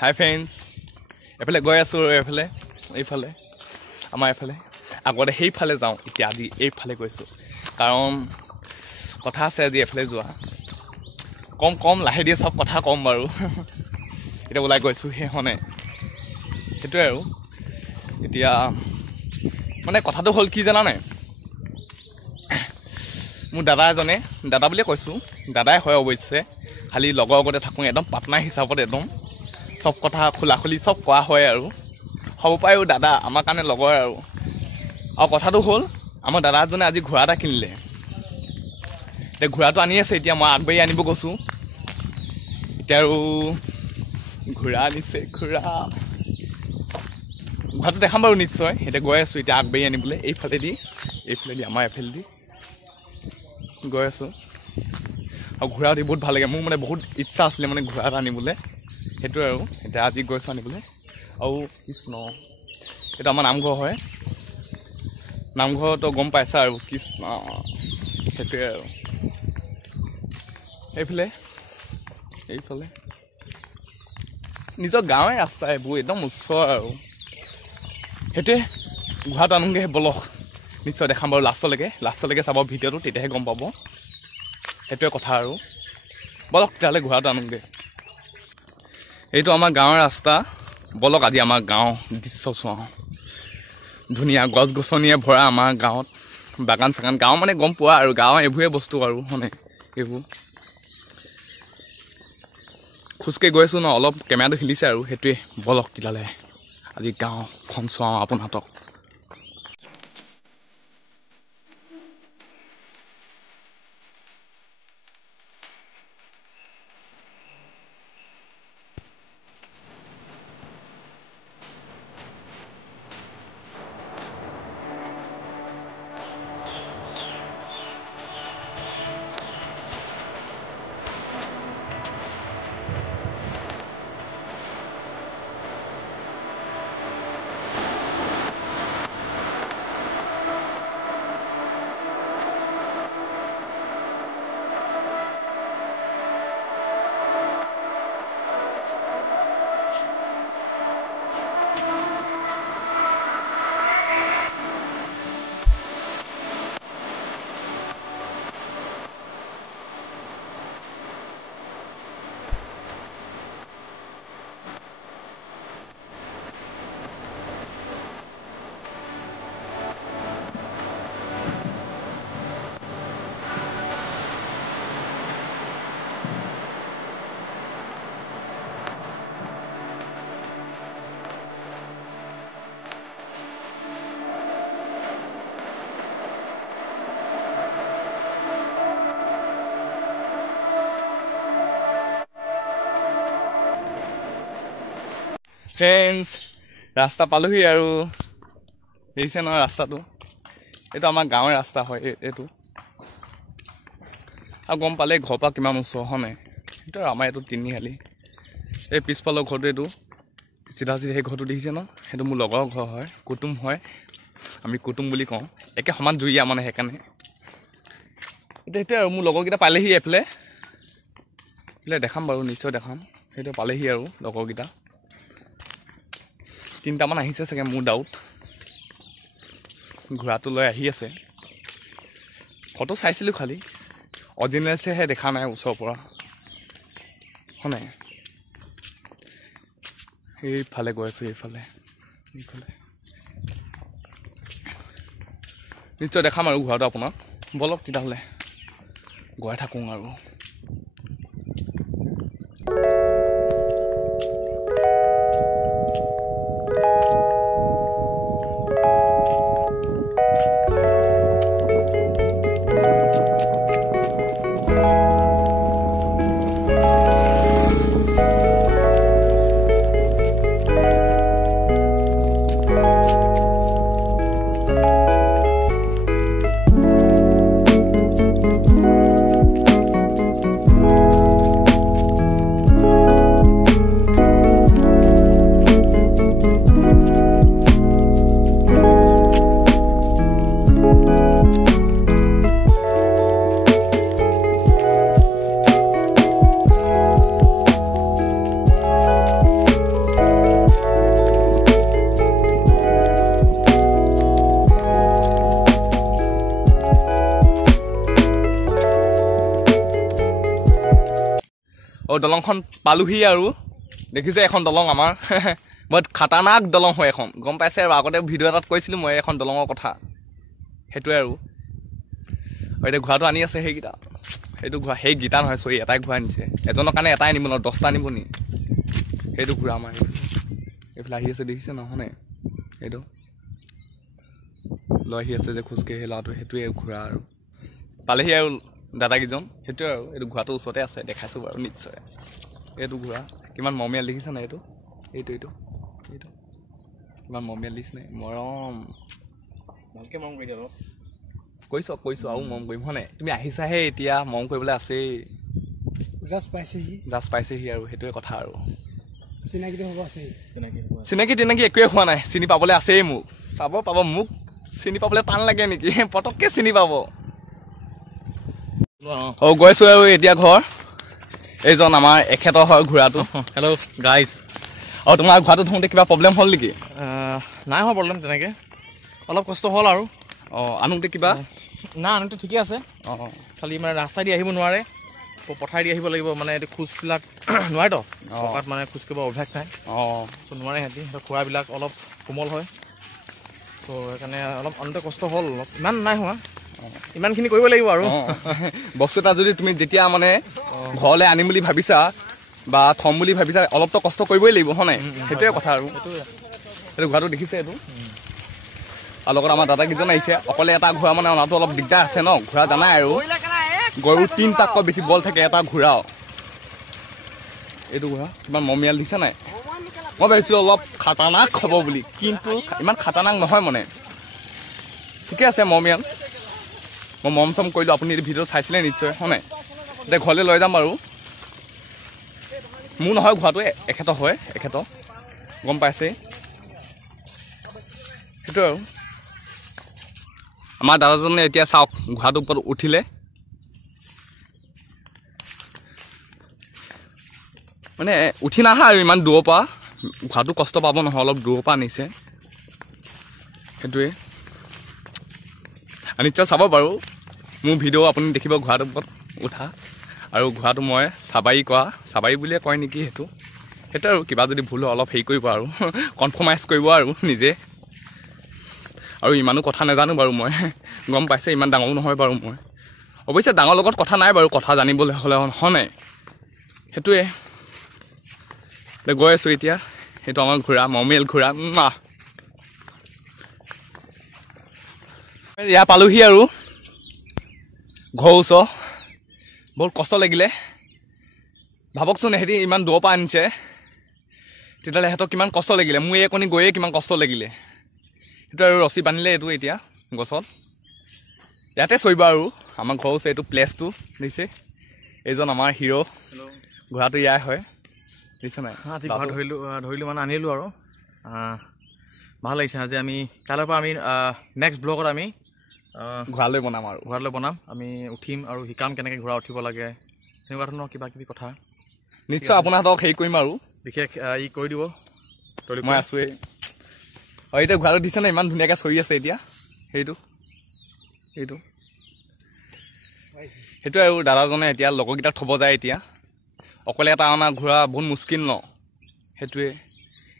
হাই friends, এফালে গৈ আছোঁ আৰু এইফালে আমাৰ এইফালে আগতে সেইফালে যাওঁ, এতিয়া আজি এইফালে গৈছোঁ কাৰণ কথা আছে আজি এফালে যোৱা। কম লাহে দিয়ে চব কথা কম বাৰু। এতিয়া ওলাই গৈছোঁ সেইখনে, সেইটোৱে আৰু। এতিয়া মানে কথাটো হ'ল কি জানানে, মোৰ দাদা এজনে, দাদা বুলিয়ে কৈছোঁ, দাদাই হয় অৱশ্যে, খালি লগৰ আগতে থাকোঁ, একদম পাৰ্টনাৰ হিচাপত একদম চব কথা খোলাখুলি চব কোৱা হয় আৰু। হ'ব পাৰেও দাদা আমাৰ কাৰণে লগৰ আৰু কথাটো হ'ল আমাৰ দাদা এজনে আজি ঘোঁৰা এটা কিনিলে। এতিয়া ঘোঁৰাটো আনি আছে, এতিয়া মই আগবাঢ়ি আনিব গৈছোঁ। এতিয়া আৰু ঘোঁৰা আনিছে, ঘোঁৰাটো দেখাম বাৰু নিশ্চয়। এতিয়া গৈ আছোঁ এতিয়া আগবাঢ়ি আনিবলৈ, এইফালেদি আমাৰ এফালেদি গৈ আছোঁ। আৰু ঘোঁৰা উঠি বহুত ভাল লাগে, মোৰ মানে বহুত ইচ্ছা আছিলে মানে ঘোঁৰা এটা আনিবলৈ, সেইটোৱে আৰু। এতিয়া আজি গৈছোঁ আনিবলৈ। আৰু কৃষ্ণ, এইটো আমাৰ নামঘৰ হয়, নামঘৰতো গম পাইছা আৰু, কৃষ্ণ, সেইটোৱে আৰু। এইফালে নিজৰ গাঁৱৰে ৰাস্তা এইবোৰ, একদম ওচৰ আৰু। সেইটোৱে, ঘোঁৰাটো আনোগৈ বলক, নিশ্চয় দেখাম বাৰু লাষ্টলৈকে চাব ভিডিঅ'টো, তেতিয়াহে গম পাব। সেইটোৱে কথা আৰু, বলক তেতিয়াহ'লে ঘোঁৰাটো আনোগৈ। এইটো আমাৰ গাঁৱৰ ৰাস্তা, বলক আজি আমাৰ গাঁও দৃশ্য চোৱাওঁ। ধুনীয়া গছ গছনিয়ে ভৰা আমাৰ গাঁৱত, বাগান চাগান, গাঁও মানে গম পোৱা আৰু, গাঁৱৰ এইবোৰে বস্তু আৰু মানে এইবোৰ। খোজকাঢ়ি গৈ আছোঁ ন, অলপ কেমেৰাটো হিলিছে আৰু, সেইটোৱে। বলক তেতিয়াহ'লে আজি গাঁওখন চোৱাওঁ আপোনাহঁতক। ফ্ৰেণ্ডছ, ৰাস্তা পালোহি আৰু, দেখিছে নহয় ৰাস্তাটো, এইটো আমাৰ গাঁৱৰ ৰাস্তা হয় এইটো। আৰু গম পালে ঘৰৰ পৰা কিমান ওচৰ হয় নাই, সেইটো আৰু আমাৰ এইটো তিনিআলি। এই পিছফালৰ ঘৰটো এইটো চিধা সেই ঘৰটো দেখিছে ন, সেইটো মোৰ লগৰ ঘৰ হয়, কুটুম হয়, আমি কুটুম বুলি কওঁ, একে সমান জুৰীয়া মানে, সেইকাৰণে। এতিয়া সেইটোৱে আৰু, মোৰ লগৰকেইটা পালেহি এইফালে দেখাম বাৰু, নিশ্চয় দেখাম। সেইটো পালেহি আৰু লগৰকেইটা 3টামান আহিছে চাগে মোৰ ডাউট। ঘোঁৰাটো লৈ আহি আছে, ফটো চাইছিলোঁ খালি, অৰিজিনেলছেহে দেখা নাই ওচৰৰ পৰা হয় নাই। এইফালে গৈ আছোঁ, এইফালে নিশ্চয় দেখাম আৰু ঘোঁৰাটো আপোনাক। বলক তেতিয়াহ'লে গৈ থাকোঁ আৰু। দলংখন পালোহি আৰু দেখিছে এখন দলং আমাৰ বহুত খাতাৰনাক দলং হয় এখন গম পাইছে আৰু আগতে ভিডিঅ' এটাত কৈছিলোঁ মই এখন দলঙৰ কথা সেইটোৱে আৰু এতিয়া ঘোঁৰাটো আনি আছে সেইকেইটা সেইটো ঘোঁৰা সেইকেইটা নহয় চৰি এটাই ঘোঁৰা আনিছে এজনৰ কাৰণে এটাই আনিব ন 10টা আনিব নি সেইটো ঘোঁৰা আমাৰ এইফালে আহি আছে দেখিছে নহয়নে এইটো লৈ আহি আছে যে খোজকাঢ়ি সেই ল'ৰাটো সেইটোৱে ঘোঁৰা আৰু পালেহি আৰু দাদাকেইজন সেইটোৱে আৰু এইটো ঘোঁৰাটো ওচৰতে আছে দেখাইছোঁ বাৰু নিশ্চয় এইটো ঘোঁৰা কিমান মৰমীয়াল দেখিছে নাই এইটো কিমান মৰমীয়াল দিছে মৰম ভালকৈ মৰম কৰি দিয়ক কৈছোঁ আৰু মৰম কৰিম হয় নাই তুমি আহিছাহে এতিয়া মৰম কৰিবলৈ আছেই জাষ্ট পাইছেহি আৰু সেইটোৱে কথা আৰু চিনাকি তেনেকৈ একোৱে হোৱা নাই চিনি পাবলৈ আছেই মোক পাব মোক চিনি পাবলৈ টান লাগে নেকি পটককৈ চিনি পাব গৈছোঁ আৰু এতিয়া ঘৰ এইজন আমাৰ এখেতৰ হয় ঘোঁৰাটো হেল্ল' গাইজ তোমাৰ ঘোঁৰাটো ধৰোঁতে কিবা প্ৰব্লেম হ'ল নেকি নাই হোৱা প্ৰব্লেম তেনেকৈ অলপ কষ্ট হ'ল আৰু আনোতে কিবা আনোতে ঠিকে আছে খালি মানে ৰাস্তা দি আহিব নোৱাৰে পথাৰ দি আহিব লাগিব মানে এইটো খোজবিলাক নোৱাৰেতো পকাত মানে খোজ কৰিব অভ্যাস নাই ত' নোৱাৰে সিহঁতি খুৰাবিলাক অলপ কোমল হয় ত' সেইকাৰণে অলপ আনোতে কষ্ট হ'ল অলপ ইমান নাই হোৱা ইমানখিনি কৰিব লাগিব আৰু বস্তু এটা যদি তুমি যেতিয়া মানে ঘৰলৈ আনিম বুলি ভাবিছা বা থ'ম বুলি ভাবিছা অলপতো কষ্ট কৰিবই লাগিব হয় নাই সেইটোৱে কথা আৰু সেইটো ঘোঁৰাটো দেখিছে এইটো আৰু লগত আমাৰ দাদাকেইজন আহিছে অকলে এটা ঘোঁৰা মানে অনাটো অলপ দিগদাৰ আছে ন ঘোঁৰা জানাই আৰু গৰু 3টাতকৈ বেছি বল থাকে এটা ঘোঁৰাও এইটো ঘোঁৰা কিমান মৰমীয়াল দিছে নাই মই ভাবিছিলোঁ অলপ খাতাৰনাক হ'ব বুলি কিন্তু ইমান খাতাৰনাক নহয় মানে ঠিকে আছে মৰমীয়াল মই মৰম চম কৰিলোঁ আপুনি ভিডিঅ' চাইছিলে নিশ্চয় হয় নাই এতিয়া ঘৰলৈ লৈ যাম বাৰু মোৰ নহয় ঘোঁৰাটো এখেতৰ হয় এখেতৰ গম পাইছেই সেইটো আৰু আমাৰ দাদাজনে এতিয়া চাওক ঘোঁৰাটোৰ ওপৰত উঠিলে মানে উঠি নাহা আৰু ইমান দূৰৰ পৰা ঘোঁৰাটো কষ্ট পাব নহয় অলপ দূৰৰ পৰা আনিছে সেইটোৱে নিশ্চয় চাব বাৰু মোৰ ভিডিঅ' আপুনি দেখিব ঘোঁৰাটোৰ ওপৰত উঠা আৰু ঘোঁৰাটো মই চাবাৰী বুলিয়ে কয় নেকি সেইটো আৰু কিবা যদি ভুল হয় অলপ হেৰি কৰিব আৰু কনফাৰ্মাইজ কৰিব আৰু নিজে আৰু ইমানো কথা নাজানো বাৰু মই গম পাইছে ইমান ডাঙৰো নহয় বাৰু মই অৱশ্যে ডাঙৰ লগত কথা নাই বাৰু কথা জানিবলৈ হ'লে হয় নাই সেইটোৱে গৈ আছোঁ এতিয়া সেইটো আমাৰ ঘোঁৰা মৰমীয়াল ঘোঁৰা ইয়াৰ পালোহি আৰু ঘৰৰ ওচৰ বহুত কষ্ট লাগিলে ভাবকচোন সিহঁতি ইমান দূৰৰ পৰা আনিছে তেতিয়াহ'লে সিহঁতক কিমান কষ্ট লাগিলে মোৰ এই কণী গৈয়ে কিমান কষ্ট লাগিলে সেইটো আৰু ৰছী বান্ধিলে এইটো এতিয়া গছত ইয়াতে চৰিব আৰু আমাৰ ঘৰৰ ওচৰ এইটো প্লেচটো দিছে এইজন আমাৰ হিৰ' ঘোঁৰাটো ইয়াৰ হয় দিছে নাই ধৰিলোঁ মানে আনিলোঁ আৰু ভাল লাগিছে আজি আমি কাইলৈৰ পৰা আমি নেক্সট ব্লগত আমি ঘোঁৰালৈ বনাম আমি উঠিম আৰু শিকাম কেনেকৈ ঘোঁৰা উঠিব লাগে সেনেকুৱা ধৰণৰ কিবা কিবি কথা নিশ্চয় আপোনাহঁতক হেৰি কৰিম আৰু বিশেষ ই কৰি দিব মই আছোঁৱেই আৰু এতিয়া ঘোঁৰাটো দিছে নে ইমান ধুনীয়াকৈ চৰি আছে এতিয়া সেইটোৱে আৰু দাদাজনে এতিয়া লগৰকেইটাক থ'ব যায় এতিয়া অকলে এটা অনা ঘোঁৰা বহুত মুস্কিল ন সেইটোৱে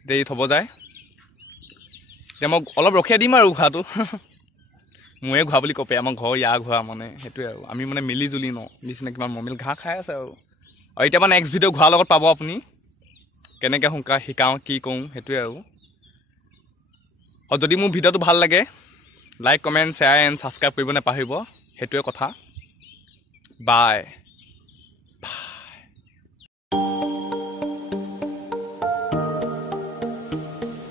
এতিয়া ই থ'ব যায় এতিয়া মই অলপ ৰখিয়াই দিম আৰু ঘোঁৰাটো মোৰে ঘোঁৰা বুলি কপে আমাৰ ঘৰৰ ইয়াৰ ঘোঁৰা মানে সেইটোৱে আৰু আমি মানে মিলি জুলি ন নিচিনা কিমান মৰমীয়াল ঘাঁহ খাই আছে আৰু এতিয়া মানে নেক্সট ভিডিঅ' ঘোঁৰাৰ লগত পাব আপুনি কেনেকৈ শিকাওঁ কি কৰোঁ সেইটোৱে আৰু যদি মোৰ ভিডিঅ'টো ভাল লাগে like comment share and subscribe কৰিব নাপাহৰিব সেইটোৱে কথা বাই